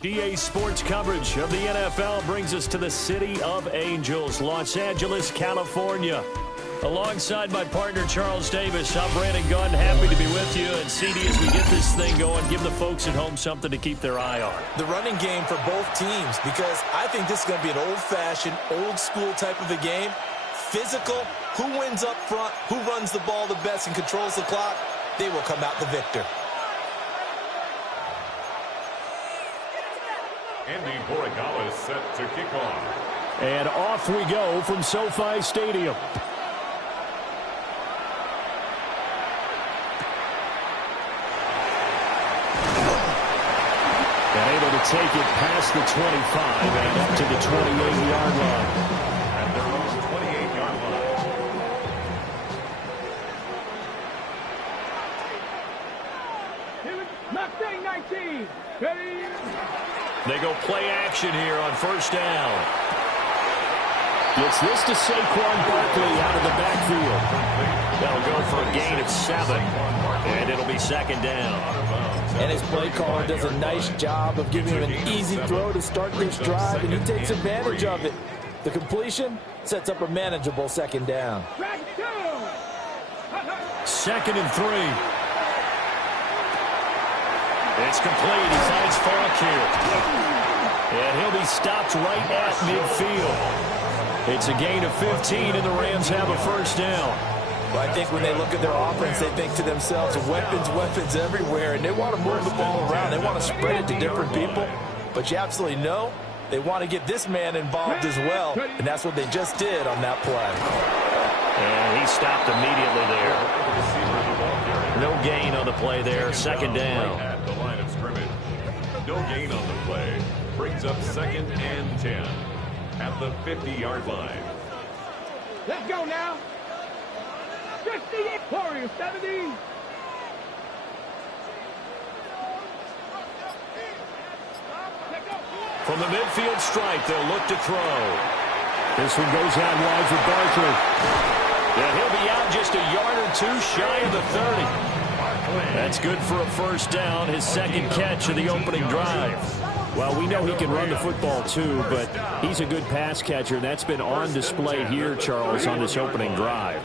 DA Sports coverage of the NFL brings us to the City of Angels, Los Angeles, California. Alongside my partner, Charles Davis, I'm Brandon Gunn. Happy to be with you. And CD, as we get this thing going, give the folks at home something to keep their eye on. The running game for both teams, because I think this is going to be an old-fashioned, old-school type of a game. Physical, who wins up front, who runs the ball the best and controls the clock, they will come out the victor. Andy Borregales set to kick off. And off we go from SoFi Stadium. And able to take it past the 25 and up to the 28-yard line. At their own 28-yard line. Mustang 19. Ready? They go play action here on first down. Gets this to Saquon Barkley out of the backfield. They'll go for a gain of 7. And it'll be second down. And his play caller does a nice job of giving him an easy throw to start this drive, and he takes advantage of it. The completion sets up a manageable second down. 2nd and 3. It's complete. He finds Falk here. And he'll be stopped right at midfield. It's a gain of 15, and the Rams have a first down. Well, I think when they look at their offense, they think to themselves, weapons everywhere, and they want to move the ball around. They want to spread it to different people. But you absolutely know they want to get this man involved as well, and that's what they just did on that play. And he stopped immediately there. No gain on the play there. Second down. At the line of scrimmage. No gain on the play. Brings up 2nd and 10 at the 50-yard line. Let's go now. 68 Warriors, 70. From the midfield stripe, they'll look to throw. This one goes out wide for Barkley. And he'll be out just a yard or two shy of the 30. That's good for a first down, his second catch of the opening drive. Well, we know he can run the football too, but he's a good pass catcher. That's been on display here, Charles, on this opening drive.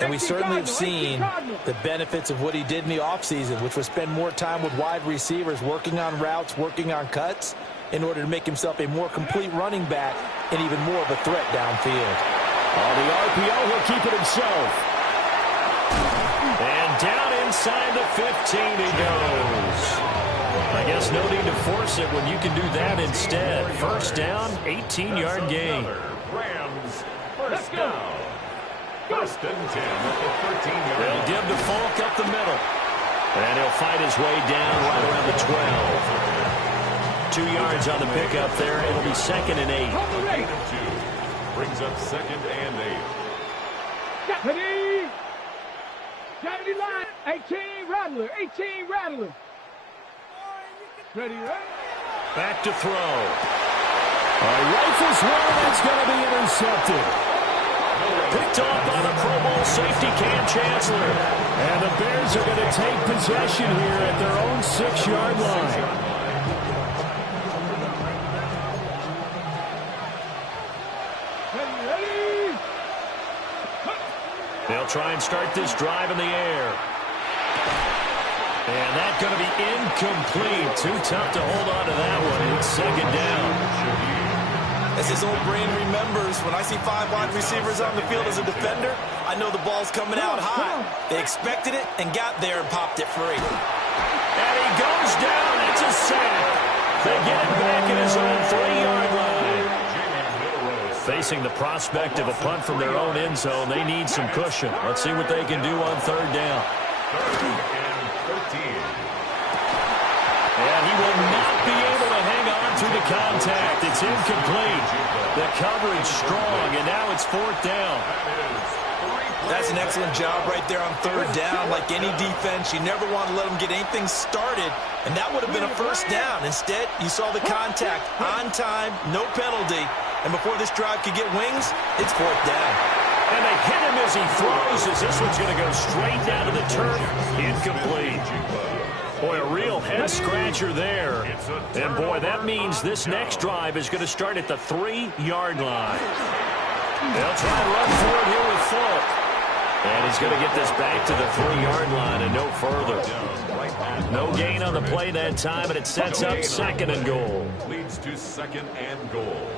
And we certainly have seen the benefits of what he did in the offseason, which was spend more time with wide receivers, working on routes, working on cuts, in order to make himself a more complete running back and even more of a threat downfield. On the RPO, he'll keep it himself. And down inside the 15 he goes. I guess no need to force it when you can do that instead. First down, 18-yard gain. Rams, first down. First and 10 at the 13-yard line. They'll give to Falk up the middle. And he'll fight his way down right around the 12. 2 yards on the pickup there. It'll be 2nd and 8. Gain of 2. Brings up 2nd and 8. Deputy. Deputy line. 18 Rattler. 18 Rattler. Ready, ready. Back to throw. Rifles one, and it's going to be intercepted. Picked off by the Pro Bowl safety Cam Chancellor. And the Bears are going to take possession here at their own 6-yard line. Ready, ready. They'll try and start this drive in the air. And that's going to be incomplete. Too tough to hold on to that one. It's second down. As his old brain remembers, when I see 5 wide receivers on the field as a defender, I know the ball's coming out high. They expected it and got there and popped it free. And he goes down. It's a sack. They get it back at his own 3-yard line. Facing the prospect of a punt from their own end zone, they need some cushion. Let's see what they can do on third down. 3rd and 13. And he will not be able to hang on to the contact. It's incomplete. The coverage strong, and now it's 4th down. That's an excellent job right there on third down. Like any defense, you never want to let them get anything started, and that would have been a first down. Instead, you saw the contact on time, no penalty, and before this drive could get wings, it's 4th down. And they hit him as he throws, as this one's going to go straight down to the turf. Incomplete. Boy, a real head-scratcher there. And, boy, that means this next drive is going to start at the 3-yard line. They'll try to run for it here with Falk. And he's going to get this back to the 3-yard line and no further. No gain on the play that time, and it sets up 2nd and goal. Leads to 2nd and goal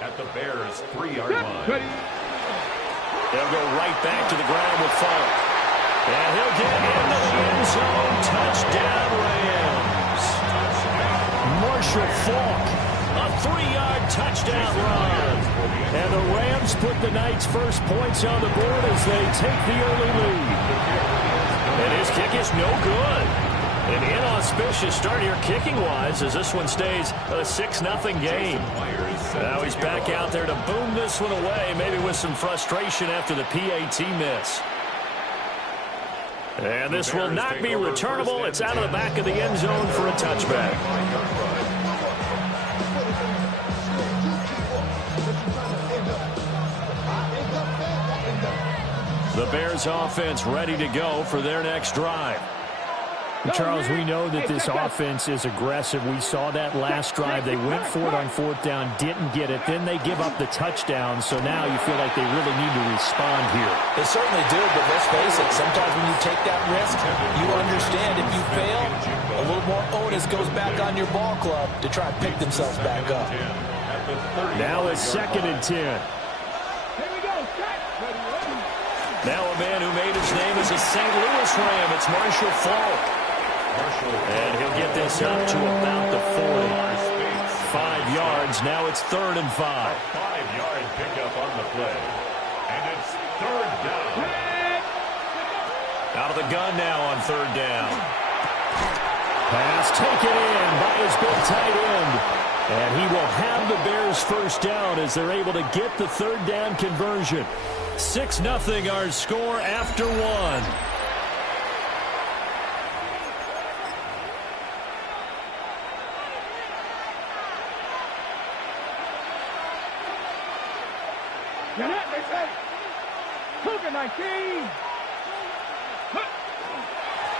at the Bears' 3-yard line. They'll go right back to the ground with Falk. And he'll get into the end zone. Touchdown, Rams. Marshall Falk, a 3-yard touchdown run. And the Rams put the night's first points on the board as they take the early lead. And his kick is no good. An inauspicious start here kicking-wise as this one stays a 6-0 game. Now he's back out there to boom this one away, maybe with some frustration after the PAT miss. And this will not be returnable. It's out of the back of the end zone for a touchback. The Bears offense ready to go for their next drive. Charles, we know that this offense is aggressive. We saw that last drive. They went for it on 4th down, didn't get it. Then they give up the touchdown, so now you feel like they really need to respond here. They certainly do, but let's face it, sometimes when you take that risk, you understand if you fail, a little more onus goes back on your ball club to try and pick themselves back up. Now it's 2nd and 10. Now a man who made his name as a St. Louis Ram. It's Marshall Falk. And he'll get this up to about the 40. 5 yards. Now it's 3rd and 5. 5-yard pickup on the play. And it's 3rd down. Out of the gun now on 3rd down. Pass taken in by his big tight end. And he will have the Bears first down as they're able to get the 3rd down conversion. 6-0 our score after 1.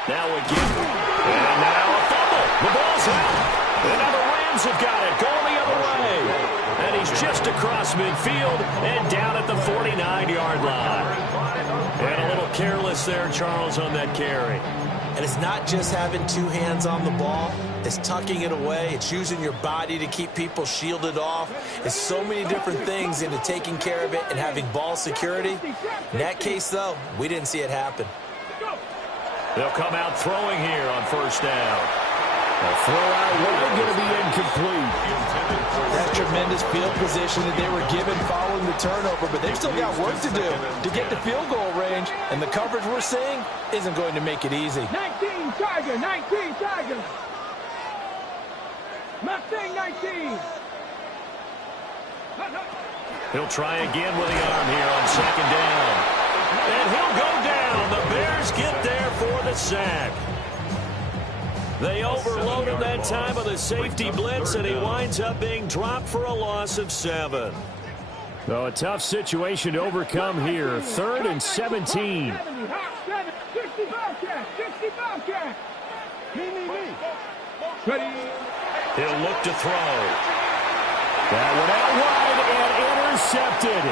Now again. And now a fumble. The ball's out. And now the Rams have got it. Going the other way. And he's just across midfield and down at the 49-yard line. And a little careless there, Charles, on that carry. And it's not just having 2 hands on the ball. It's tucking it away. It's using your body to keep people shielded off. It's so many different things into taking care of it and having ball security. In that case, though, we didn't see it happen. They'll come out throwing here on 1st down. A throw out wide going to be incomplete. That tremendous field position that they were given following the turnover, but they've still got work to do to get to field goal range, and the coverage we're seeing isn't going to make it easy. 19 Tiger, 19 Tiger. Mustang 19. He'll try again with the arm here on 2nd down. And he'll go down. The Bears get there for the sack. They overload him that time with a safety blitz, and he winds up being dropped for a loss of 7. So a tough situation to overcome here. 3rd and 17. 60 Bobcat, 60 Bobcat. Me. Ready. He'll look to throw. That one out wide and intercepted.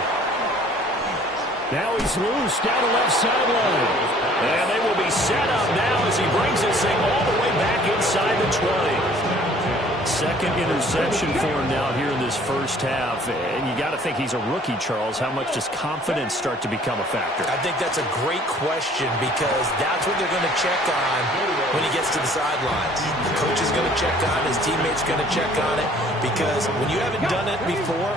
Now he's loose down the left sideline. And they will be set up now as he brings this thing all the way back inside the 20. second interception for him now here in this first half. And you got to think he's a rookie, Charles. How much does confidence start to become a factor? I think that's a great question because that's what they're going to check on when he gets to the sidelines. The coach is going to check on it. His teammates going to check on it because when you haven't done it before,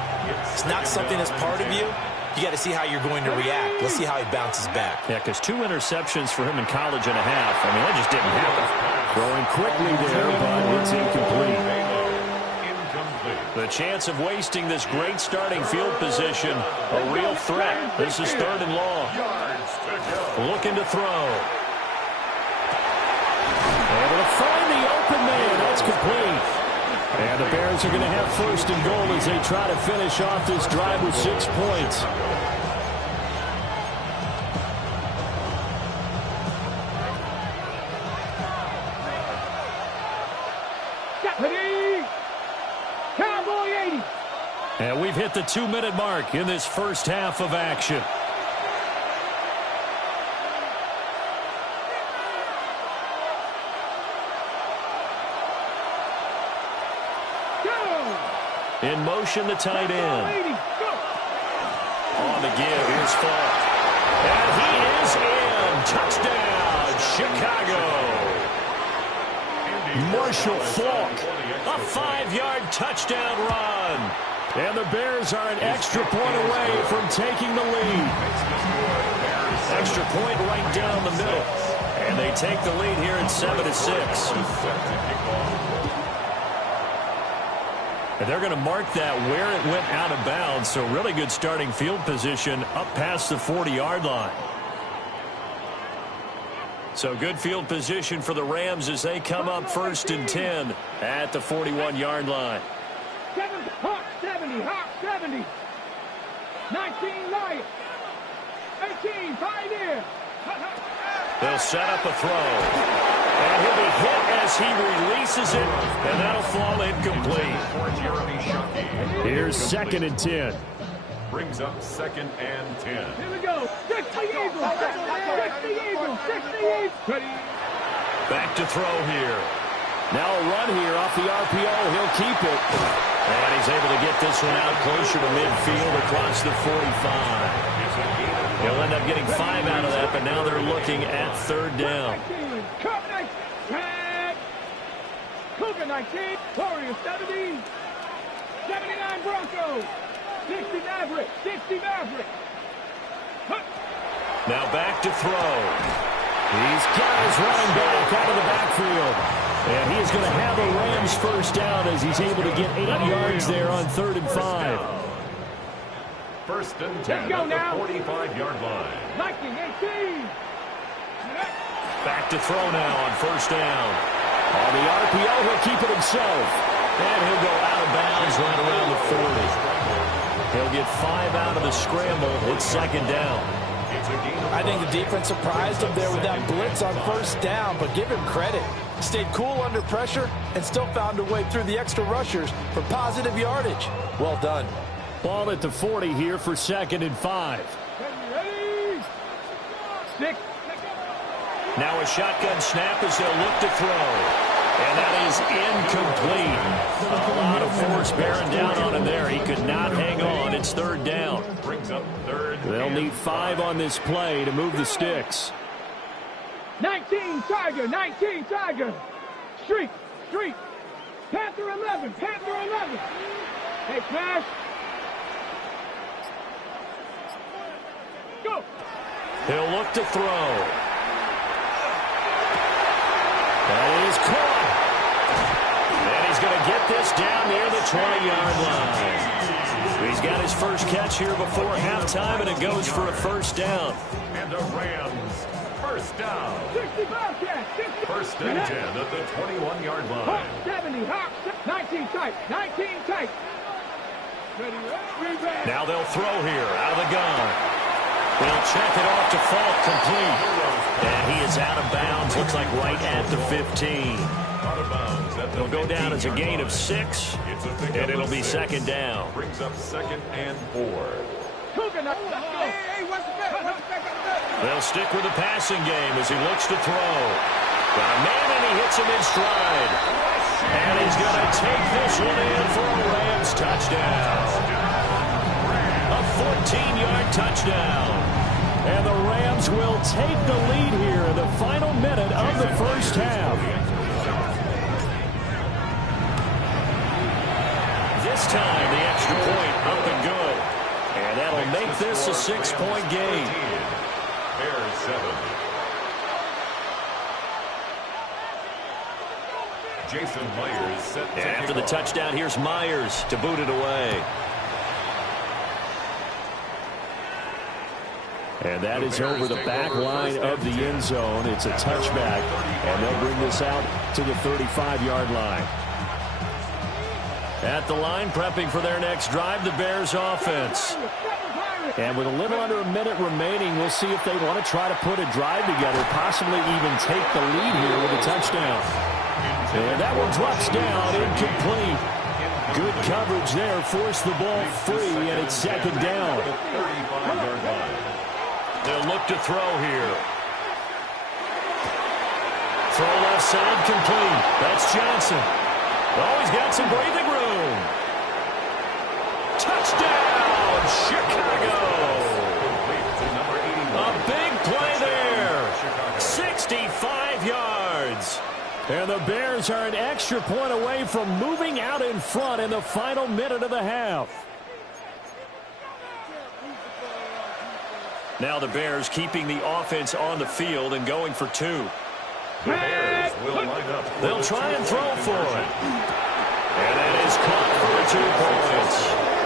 it's not something that's part of you. You got to see how you're going to react. Let's see how he bounces back. Yeah, because 2 interceptions for him in college and a half. I mean, that just didn't happen. Throwing quickly there, but it's incomplete. The chance of wasting this great starting field position, a real threat. This is 3rd and long. Looking to throw. Able to find the open man. That's complete. And the Bears are going to have 1st and goal as they try to finish off this drive with 6 points. Cowboy 80. And we've hit the 2-minute mark in this first half of action. In motion, the tight end. On the give, here's Falk. And he is in. Touchdown, Chicago. Marshall Falk, a 5-yard touchdown run. And the Bears are an extra point away from taking the lead. Extra point right down the middle. And they take the lead here at 7-6. And they're going to mark that where it went out of bounds. So really good starting field position up past the 40-yard line. So good field position for the Rams as they come up 1st and 10 at the 41-yard line. Hawk 70, Hawk 70. 19 Lions. 18 Pioneer. They'll set up a throw. And he'll be hit as he releases it, and that'll fall incomplete. Here's 2nd and 10. Brings up 2nd and 10. Here we go. 60 Eagles. 60 Eagles. 60 Eagles. Back to throw here. Now a run here off the RPO. He'll keep it. And he's able to get this one out closer to midfield across the 45. He'll end up getting 5 out of that, but now they're looking at 3rd down. Cougar 19, Warriors 70, 79 Broncos, 60 Maverick, 60 Maverick. Now back to throw. He's got his running back out of the backfield. And he is going to have a Rams 1st down as he's able to get 8 yards there on 3rd and 5. 1st and 10 at the 45-yard line. Viking 18. Back to throw now on 1st down. On the RPO, he'll keep it himself. And he'll go out of bounds right around the 40. He'll get 5 out of the scramble. It's 2nd down. I think the defense surprised him there with that blitz on 1st down, but give him credit. Stayed cool under pressure and still found a way through the extra rushers for positive yardage. Well done. Ball at the 40 here for 2nd and 5. Ready? 6. Now a shotgun snap as they'll look to throw. And that is incomplete. A lot of force bearing down on him there. He could not hang on. It's 3rd down. Brings up 3rd. They'll need 5 on this play to move the sticks. 19 Tiger, 19 Tiger. Street. Panther 11, Panther 11. Hey, Smash. Go. He'll look to throw. That is caught. And he's going to get this down near the 20-yard line. He's got his first catch here before halftime, and it goes for a 1st down. And the Rams, 1st down. 60 Bobcat, 60. 1st and 10 at the 21-yard line. Hawk 70, Hawk 19 tight, 19 tight. Ready, ready. Now they'll throw here out of the gun. They'll check it off to Falk, complete. And he is out of bounds, looks like right at the 15. Out of bounds at the It'll go down as a gain of 6, and it'll be 2nd down. Brings up 2nd and 4. They'll stick with the passing game as he looks to throw. Got a man, and he hits him in stride. And he's going to take first half. This time, the extra point up and good. And that'll make this a 6-point game. Bears 7. Jason Myers set to After the touchdown, here's Myers to boot it away. And that is over the back line of the end zone. It's a touchback, and they'll bring this out to the 35-yard line. At the line, prepping for their next drive, the Bears offense. And with a little under a minute remaining, we'll see if they want to try to put a drive together, possibly even take the lead here with a touchdown. And that one drops down, incomplete. Good coverage there, forced the ball free, and it's second down. They'll look to throw here. Throw left side, complete. That's Johnson. Oh, he's got some breathing room. Touchdown, Chicago. A big play there. 65 yards. And the Bears are an extra point away from moving out in front in the final minute of the half. Now the Bears keeping the offense on the field and going for two. The Bears will line up. They'll try and throw for it. And that is caught for 2 points.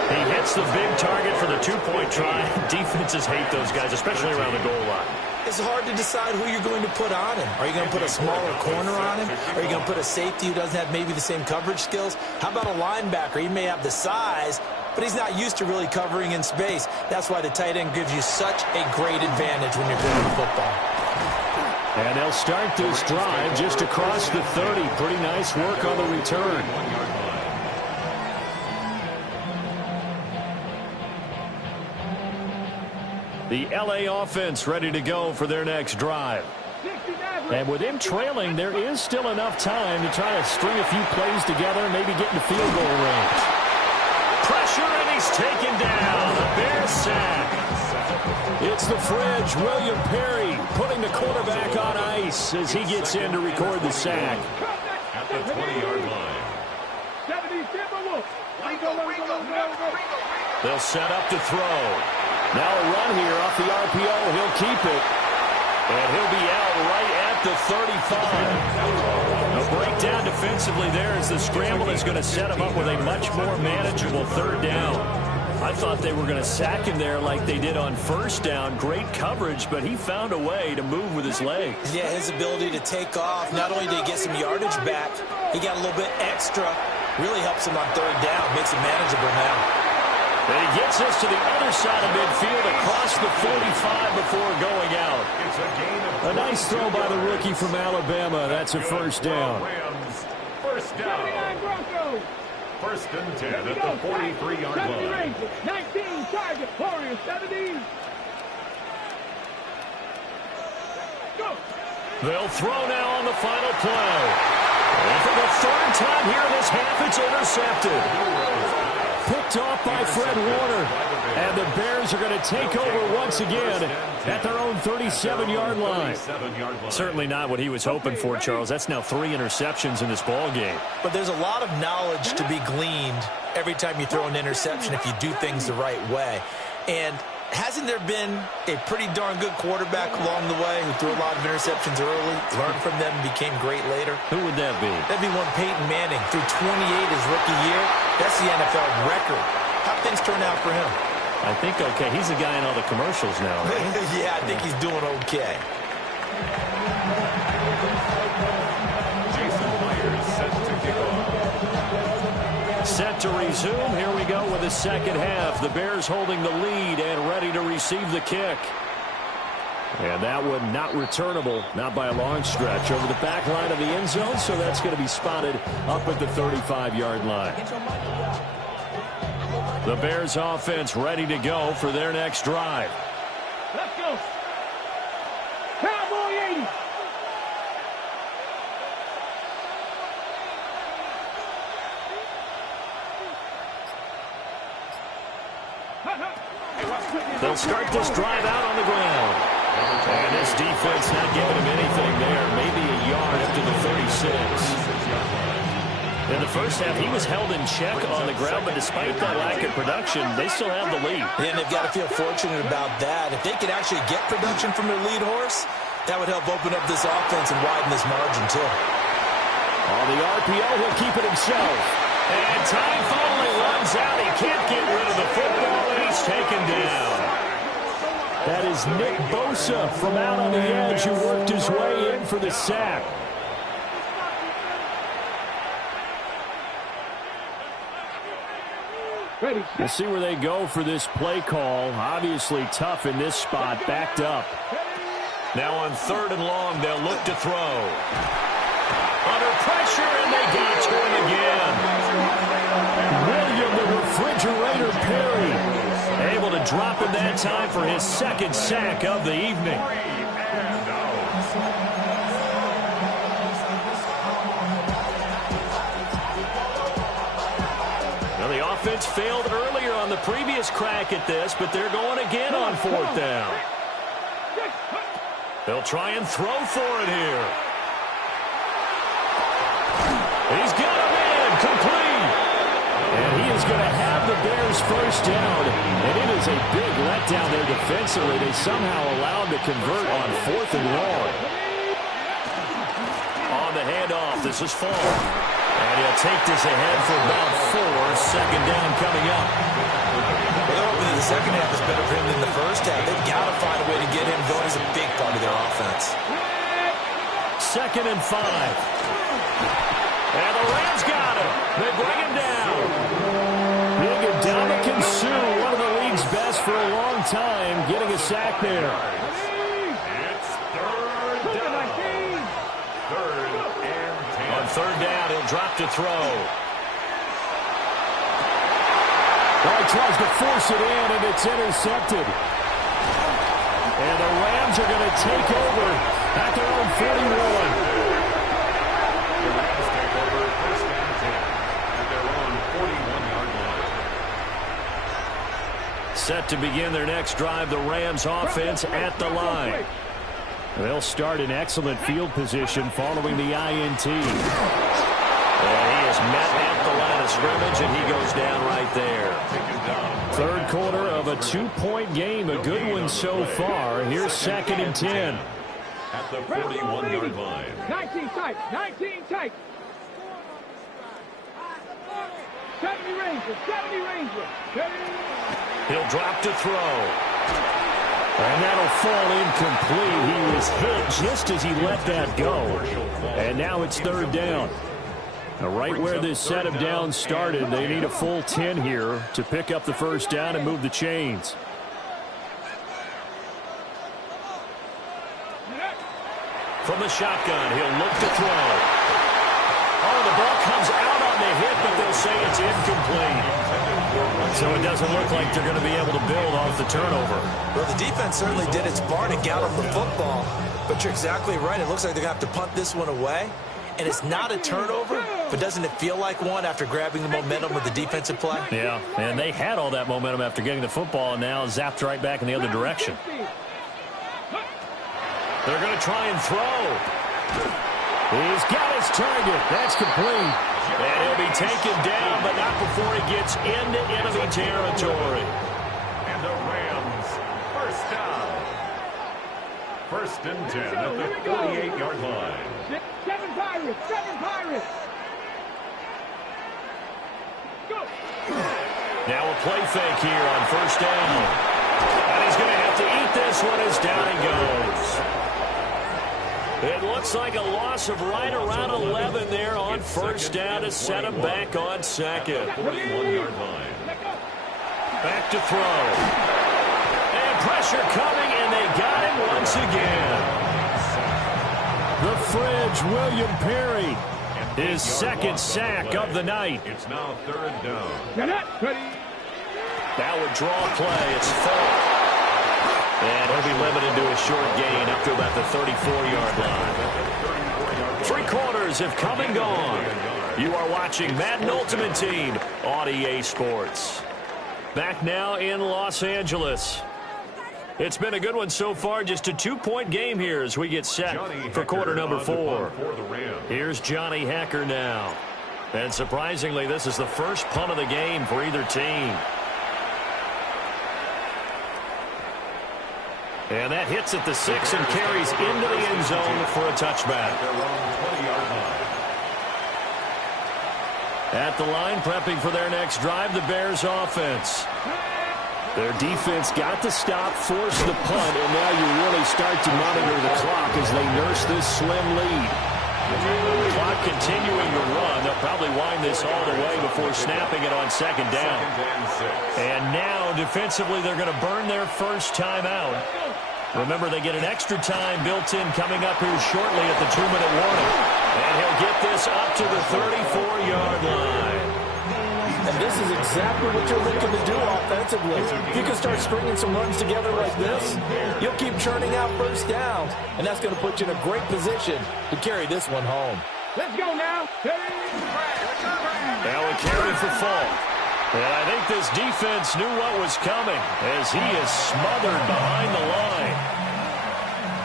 He hits the big target for the 2-point try. Defenses hate those guys, especially around the goal line. It's hard to decide who you're going to put on him. Are you going to put a smaller corner on him? Are you going to put a safety who doesn't have maybe the same coverage skills? How about a linebacker? He may have the size, but he's not used to really covering in space. That's why the tight end gives you such a great advantage when you're good at football. And they'll start this drive just across the 30. Pretty nice work on the return. The LA offense ready to go for their next drive. And with him trailing, there is still enough time to try to string a few plays together and maybe get in the field goal range. Pressure, and he's taken down. The Bears sack. It's the fridge, William Perry, putting the quarterback on ice as he gets in to record the sack. At the 20-yard line. They'll set up to throw. Now a run here off the RPO. He'll keep it. And he'll be out right at the 35. A breakdown defensively there as the scramble is going to set him up with a much more manageable third down. I thought they were going to sack him there like they did on first down. Great coverage, but he found a way to move with his legs. Yeah, his ability to take off, not only did he get some yardage back, he got a little bit extra. Really helps him on third down, makes it manageable now. And he gets us to the other side of midfield across the 45 before going out. A nice throw by the rookie from Alabama. That's a first down. First down. First and 10 at the 43-yard line. 19 target, Warriors 70. Go. They'll throw now on the final play. And for the third time here in this half, it's intercepted. Picked off by Fred Warner. And the Bears are going to take over once again at their own 37-yard line. Certainly not what he was hoping for, Charles. That's now 3 interceptions in this ball game. But there's a lot of knowledge to be gleaned every time you throw an interception if you do things the right way. And hasn't there been a pretty darn good quarterback along the way who threw a lot of interceptions early, learned from them, and became great later? Who would that be? That'd be one Peyton Manning. Threw 28 his rookie year. That's the NFL record. How things turn out for him? I think okay. He's the guy in all the commercials now, right? Yeah, I think he's doing okay. Jason Myers set to kick off. Set to resume. Here we go with the second half. The Bears holding the lead and ready to receive the kick. And that one not returnable, not by a long stretch, over the back line of the end zone, so that's going to be spotted up at the 35-yard line. The Bears offense ready to go for their next drive. Let's go. Cowboy 80. They'll start this drive out on the ground. And this defense not giving him anything there. Maybe a yard the 36. In the first half, he was held in check on the ground, but despite that lack of production, they still have the lead. And they've got to feel fortunate about that. If they could actually get production from their lead horse, that would help open up this offense and widen this margin, too. On the RPO, he'll keep it himself. And time finally runs out. He can't get rid of the football, and he's taken down. That is Nick Bosa from out on the edge who worked his way in for the sack. We'll see where they go for this play call. Obviously tough in this spot, backed up. Now on 3rd and long, they'll look to throw. Under pressure, and they get it to him again. William the Refrigerator Perry able to drop him that time for his 2nd sack of the evening. Now the offense failed earlier on the previous crack at this, but they're going again on 4th down. They'll try and throw for it here. He's got him in, complete. And he is going to have the Bears first down. And it is a big letdown there defensively. They somehow allowed to convert on 4th and long. On the handoff, this is Fall. And he'll take this ahead for about 4. 2nd down coming up. Well, they're hoping that the second half is better for him than the first half. They've got to find a way to get him going. He's a big part of their offense. 2nd and 5. And the Rams got him. They bring him down. Big Ndamukong Suh, one of the league's best for a long time, getting a sack there. It's 3rd down. 3rd and 10. On 3rd down, he'll drop to throw. Well, he tries to force it in, and it's intercepted. And the Rams are going to take over at their own 41. The Rams take over 1st and 10 at their own 41-yard line. Set to begin their next drive, the Rams offense at the line. They'll start in excellent field position following the INT. And he is met at the line of scrimmage, and he goes down right there. 3rd quarter of a 2-point game, a good one so far. Here's 2nd and 10. At the 41-yard line. 19 tight, 19 tight. 70 Rangers, 70 Rangers. 70. He'll drop to throw. And that'll fall incomplete. He was hit just as he let that go. And now it's 3rd down. Now right where this set of downs started, they need a full 10 here to pick up the first down and move the chains. From the shotgun, he'll look to throw. Oh, the ball comes out on the hit, but they'll say it's incomplete. So it doesn't look like they're going to be able to build off the turnover. Well, the defense certainly did its part to get them the football. But you're exactly right. It looks like they're going to have to punt this one away. And it's not a turnover, but doesn't it feel like one after grabbing the momentum with the defensive play? Yeah, and they had all that momentum after getting the football, and now zapped right back in the other direction. They're going to try and throw. He's got his target. That's complete. And he'll be taken down, but not before he gets into enemy territory. And the Rams, first down. 1st and 10 at the 48-yard line. 7 Pirates, 7 Pirates. Go. Now a play fake here on 1st down. And he's going to have to eat this one as down he goes. It looks like a loss of right around 11 there on 1st down to set him back on 2nd. 41-yard line. Back to throw. And pressure coming, and they got him once again. The Fridge, William Perry, his 2nd sack of the night. It's now 3rd down. Get it. Ready. That would draw play. It's Falk. And he'll be limited to a short gain up to about the 34-yard line. 3 quarters have come and gone. You are watching Madden Ultimate Team on EA Sports. Back now in Los Angeles. It's been a good one so far. Just a 2-point game here as we get set for quarter number 4. Here's Johnny Hekker now. And surprisingly, this is the first punt of the game for either team. And that hits at the 6 and carries into the end zone for a touchback. At the line, prepping for their next drive, the Bears offense. Their defense got the stop, forced the punt, and now you really start to monitor the clock as they nurse this slim lead. The clock continuing to run. They'll probably wind this all the way before snapping it on second down. And now, defensively, they're going to burn their first timeout. Remember, they get an extra time built in coming up here shortly at the 2-minute warning. And he'll get this up to the 34-yard line. And this is exactly what you're looking to do offensively. If you can start stringing some runs together like this, you'll keep churning out first downs, and that's going to put you in a great position to carry this one home. Let's go now. Now a carry for Falk. And I think this defense knew what was coming as he is smothered behind the line.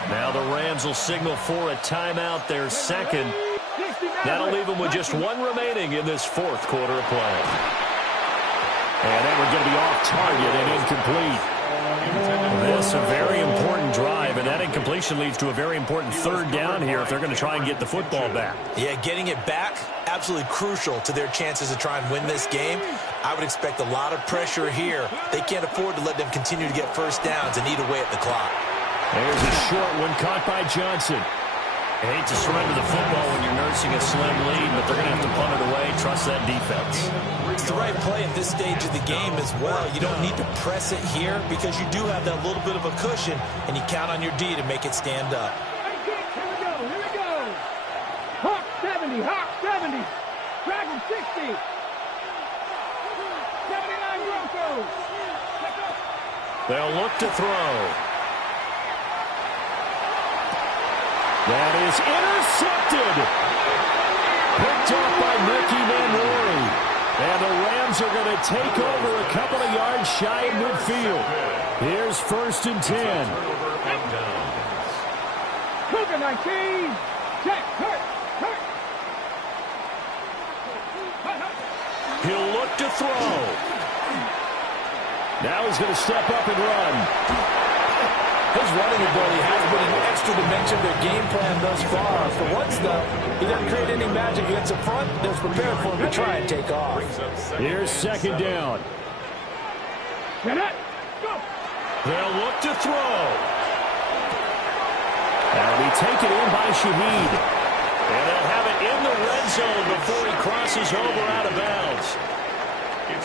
Now the Rams will signal for a timeout, their second. That'll leave them with just 1 remaining in this 4th quarter of play. And that one's going to be off target and incomplete. This a very important drive, and that incompletion leads to a very important 3rd down here if they're going to try and get the football back. Yeah, getting it back, absolutely crucial to their chances to try and win this game. I would expect a lot of pressure here. They can't afford to let them continue to get first downs and eat away at the clock. There's a short one caught by Johnson. I hate to surrender the football when you're nursing a slim lead, but they're going to have to punt it away. Trust that defense. It's the right play at this stage of the game as well. You don't need to press it here because you do have that little bit of a cushion, and you count on your D to make it stand up. Here we go. Hawk 70, Hawk 70. Dragon 60. 79 Broncos. They'll look to throw. That is intercepted. Picked off by Ricky Manwari. And the Rams are going to take over a couple of yards shy of midfield. Here's 1st and 10. Cougar 19. Check. Hurt. He'll look to throw. Now he's going to step up and run. His running ability has been an extra dimension of their game plan thus far. For once, though, he doesn't create any magic against the front. They're prepared for him to try and take off. Here's 2nd down. Get it. Go. They'll look to throw. That'll be taken in by Shaheed. And they'll have it in the red zone before he crosses over out of bounds.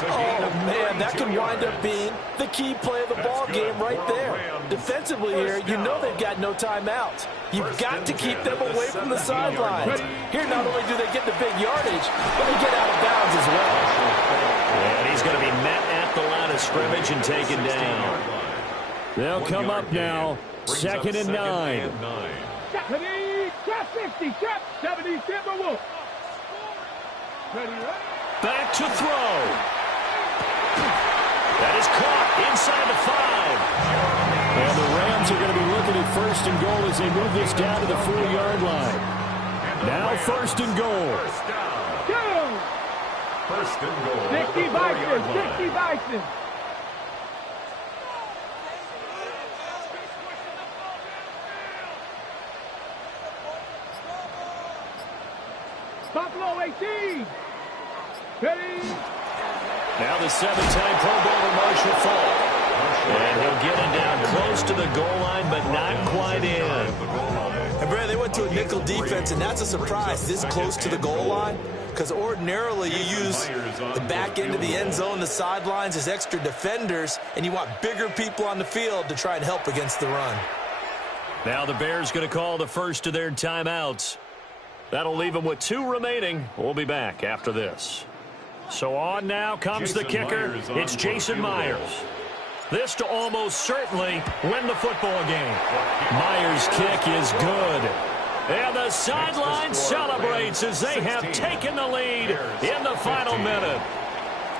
Oh, man, that could wind up being the key play of the ball game right there. Defensively here, you know they've got no timeouts. You've got to keep them away from the sidelines. Here, not only do they get the big yardage, but they get out of bounds as well. And he's going to be met at the line of scrimmage and taken down. They'll come up now, 2nd and 9. Trap 60, trap 70, Timberwolves. Back to throw. That is caught inside the 5. And the Rams are going to be looking at 1st and goal as they move this down to the 4-yard line. Now 1st and goal. First and goal. 60 Bison, 60 Bison. Buffalo 18. Ready. Now the 7-time Pro Bowler Marshall Falk. And he'll get it down close to the goal line, but not quite in. And, Brad, they went to a nickel defense, and that's a surprise this close to the goal line because ordinarily you use the back end of the end zone, the sidelines as extra defenders, and you want bigger people on the field to try and help against the run. Now the Bears going to call the first of their timeouts. That'll leave them with 2 remaining. We'll be back after this. So on now comes the kicker. It's Jason Myers. This to almost certainly win the football game. Myers' kick is good. And the sideline celebrates as they have taken the lead in the final minute.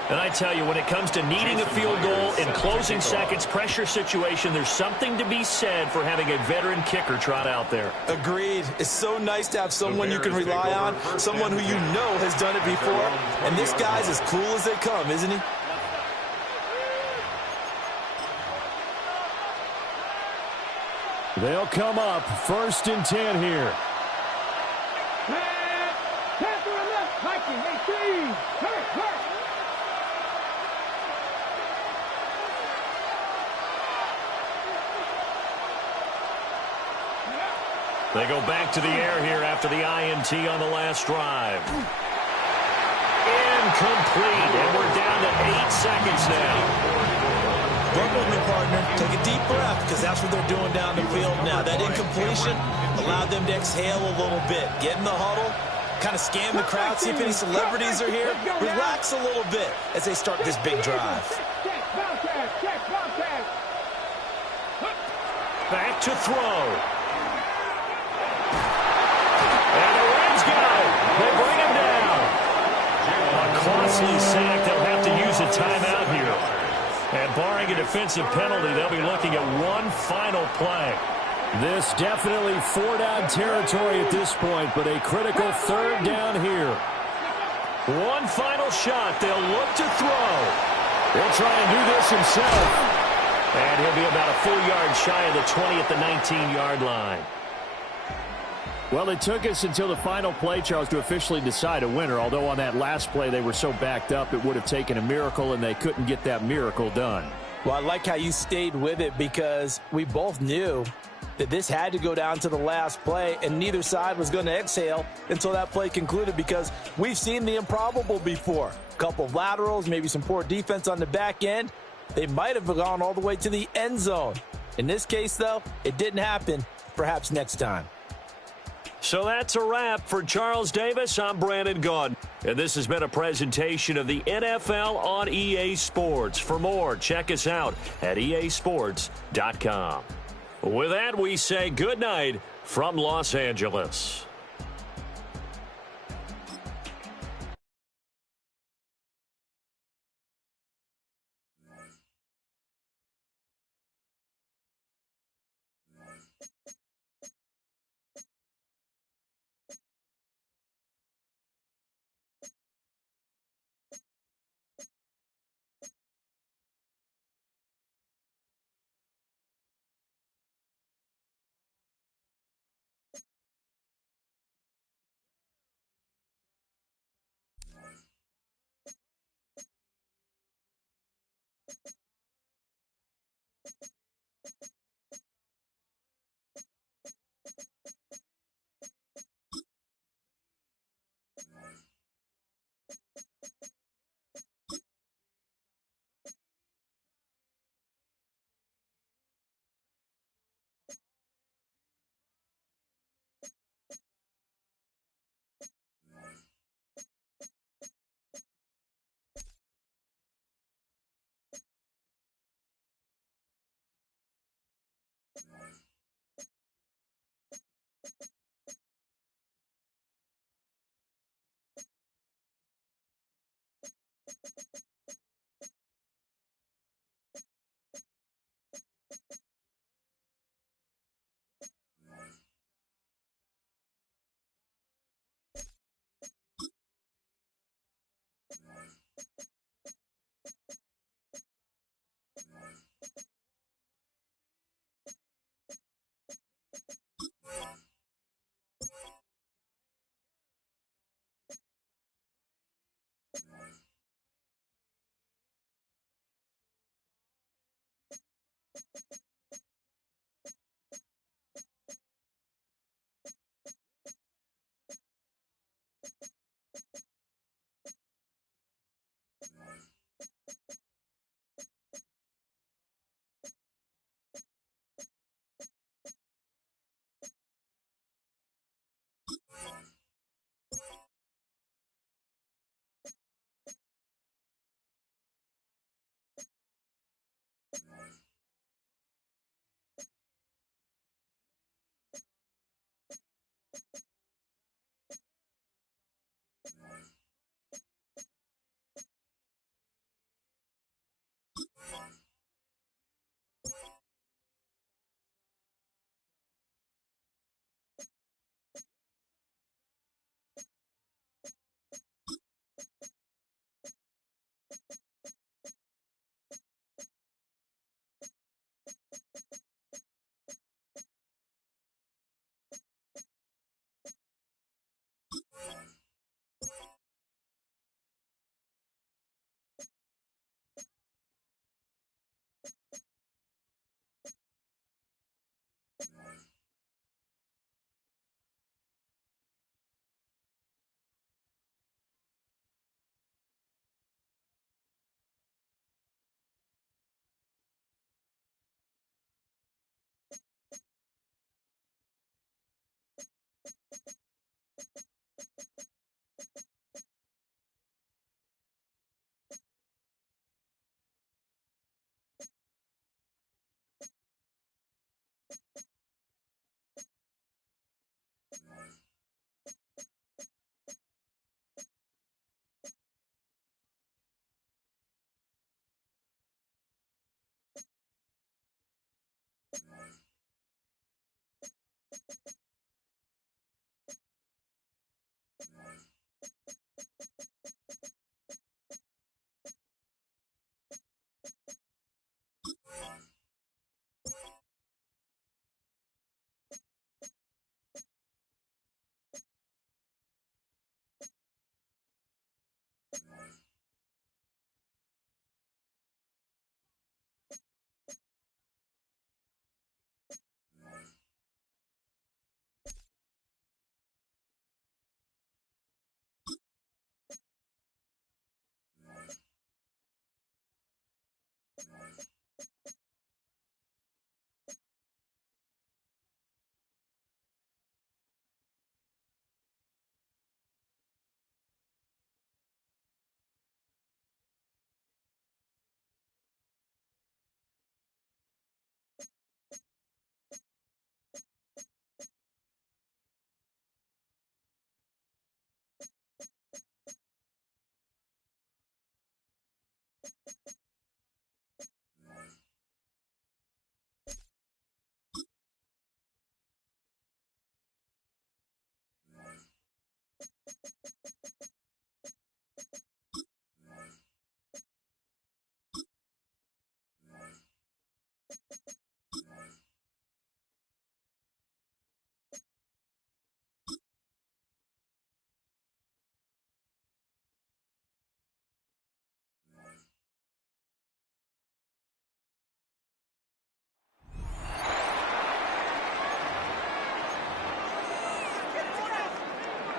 And I tell you, when it comes to needing a field goal in closing seconds, pressure situation, there's something to be said for having a veteran kicker trot out there. Agreed. It's so nice to have someone you can rely on, someone who you know has done it before. And this guy's as cool as they come, isn't he? They'll come up 1st and 10 here. Pass to the left, Viking, 18. Hurt. They go back to the air here after the INT on the last drive. Incomplete, and we're down to 8 seconds now. Work with me, partner. Take a deep breath, because that's what they're doing down the field now. That incompletion allowed them to exhale a little bit. Get in the huddle, kind of scan the crowd, see if any celebrities are here. Relax a little bit as they start this big drive. Back to throw. And the Reds got it. They bring him down. A costly sack. They'll have to use a timeout here. And barring a defensive penalty, they'll be looking at one final play. This definitely 4-down territory at this point, but a critical 3rd down here. One final shot. They'll look to throw. He'll try and do this himself. And he'll be about a full yard shy of the 20 at the 19-yard line. Well, it took us until the final play, Charles, to officially decide a winner, although on that last play they were so backed up it would have taken a miracle, and they couldn't get that miracle done. Well, I like how you stayed with it, because we both knew that this had to go down to the last play, and neither side was going to exhale until that play concluded, because we've seen the improbable before. A couple of laterals, maybe some poor defense on the back end. They might have gone all the way to the end zone. In this case, though, it didn't happen. Perhaps next time. So that's a wrap for Charles Davis. I'm Brandon Gaudin, and this has been a presentation of the NFL on EA Sports. For more, check us out at easports.com. With that, we say good night from Los Angeles.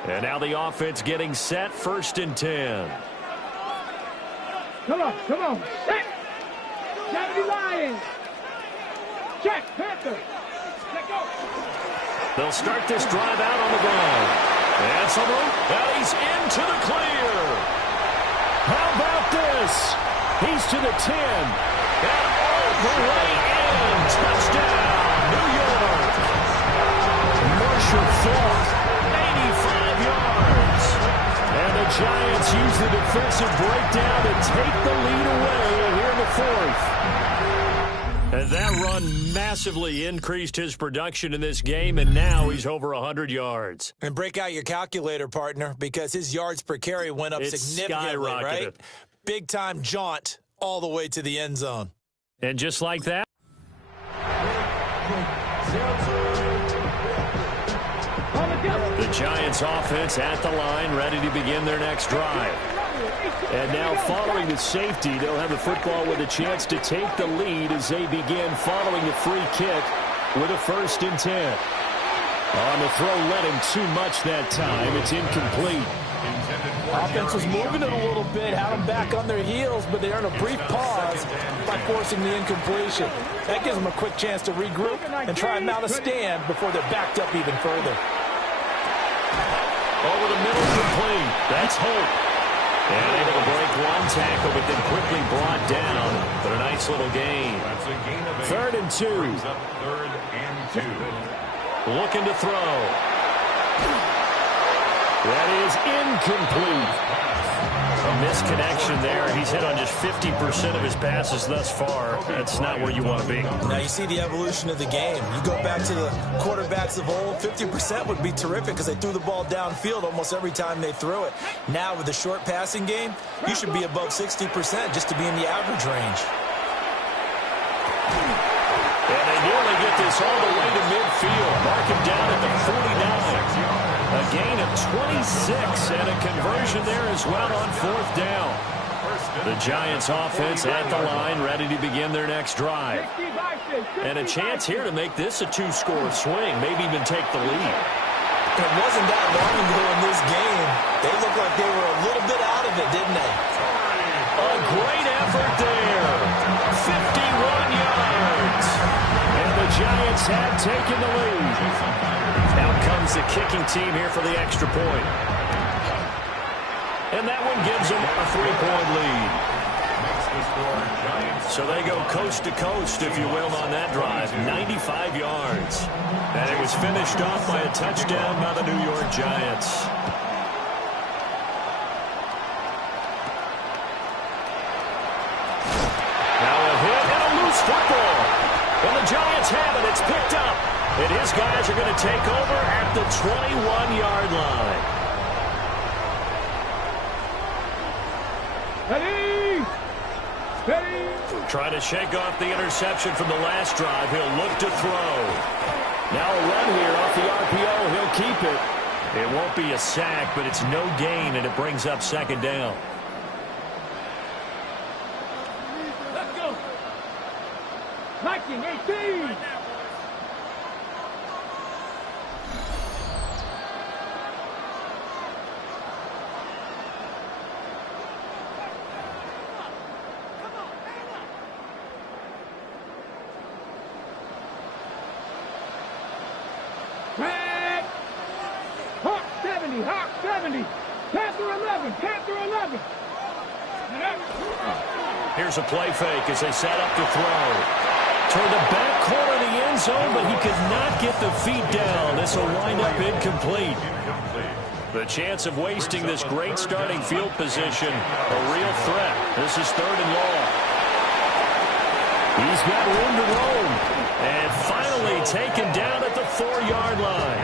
And now the offense getting set, 1st and 10. Come on. Set. 70 Lions. Check, Panther. Let go. They'll start this drive out on the ground. And someone, and he's into the clear. How about this? He's to the 10. And all the way in. Touchdown, New York. Marshall Faulk, 85 yards. And the Giants use the defensive breakdown to take the lead away here in the 4th. And that run massively increased his production in this game, and now he's over 100 yards. And break out your calculator, partner, because his yards per carry went up significantly, right? Big-time jaunt all the way to the end zone. And just like that, the Giants offense at the line, ready to begin their next drive. And now following the safety, they'll have the football with a chance to take the lead as they begin following the free kick with a 1st and 10. On the throw, led him too much that time. It's incomplete. Offense was moving it a little bit, had them back on their heels, but they earned a brief pause by forcing the incompletion. That gives them a quick chance to regroup and try and mount a stand before they're backed up even further. Over the middle, complete. That's Holt. And able to break one tackle, but then quickly brought down. But a nice little gain. That's a gain of 8. 3rd and 2. Brings up 3rd and 2. Looking to throw. That is incomplete. A misconnection there. He's hit on just 50% of his passes thus far. That's not where you want to be. Now you see the evolution of the game. You go back to the quarterbacks of old, 50% would be terrific because they threw the ball downfield almost every time they threw it. Now with the short passing game, you should be above 60% just to be in the average range. And they nearly get this all the way to midfield. Mark him down at the 49. A gain of 26 and a conversion there as well on 4th down. The Giants offense at the line, ready to begin their next drive. And a chance here to make this a 2-score swing, maybe even take the lead. It wasn't that long ago in this game. They looked like they were a little bit out of it, didn't they? A great effort there. 51 yards. And the Giants have taken the lead. Out comes the kicking team here for the extra point. And that one gives them a 3-point lead. So they go coast to coast, if you will, on that drive. 95 yards. And it was finished off by a touchdown by the New York Giants. Now a hit and a loose football. And the Giants have it. It's picked up. And his guys are going to take over at the 21-yard line. Ready. Trying to shake off the interception from the last drive. He'll look to throw. Now a run here off the RPO. He'll keep it. It won't be a sack, but it's no gain, and it brings up 2nd down. Let's go. 19-18. Hawk 70, Hawk 70. Panther 11, Panther 11. Here's a play fake as they set up to throw. Toward the back corner of the end zone, but he could not get the feet down. This will wind up incomplete. The chance of wasting this great starting field position, a real threat. This is 3rd and long. He's got room to roam. And finally taken down at the 4-yard line.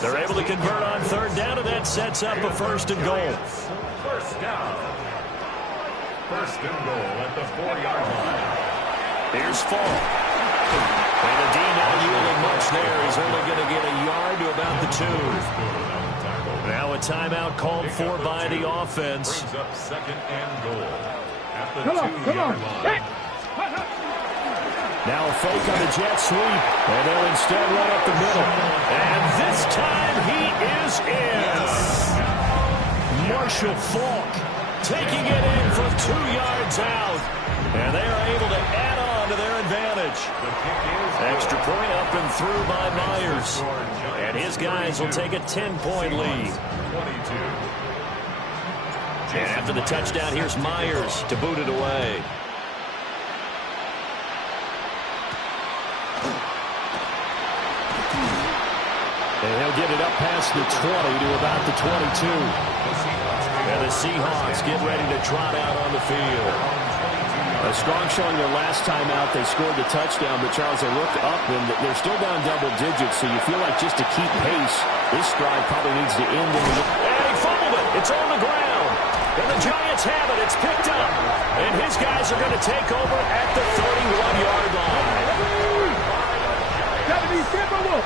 They're able to convert on 3rd down, and that sets up a 1st and goal. First down. 1st and goal at the 4-yard line. Here's Falk. And the D not yielding much there. He's only going to get a yard to about the 2. Now a timeout called for by the offense. Brings up 2nd and goal at the Come on, 2-yard line. Now a fake on the jet sweep, and they'll instead run up the middle. And this time he is in. Marshall Falk taking it in from 2 yards out. And they are able to add on to their advantage. Extra point up and through by Myers. And his guys will take a 10-point lead. And after the touchdown, here's Myers to boot it away. And he'll get it up past the 20 to about the 22. And the Seahawks get ready to trot out on the field. A strong showing their last time out. They scored the touchdown, but Charles, they looked up, and they're still down double digits, so you feel like just to keep pace, this drive probably needs to end. And he fumbled it. It's on the ground. And the Giants have it. It's picked up. And his guys are going to take over at the 31-yard line. 70, Timberwolf.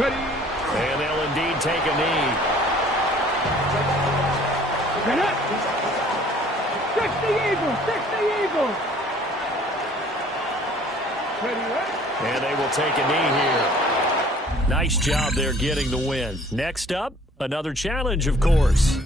Ready. And they'll indeed take a knee. Get up. 60 Eagles. 60 Eagles. Ready. And they will take a knee here. Nice job there getting the win. Next up, another challenge, of course.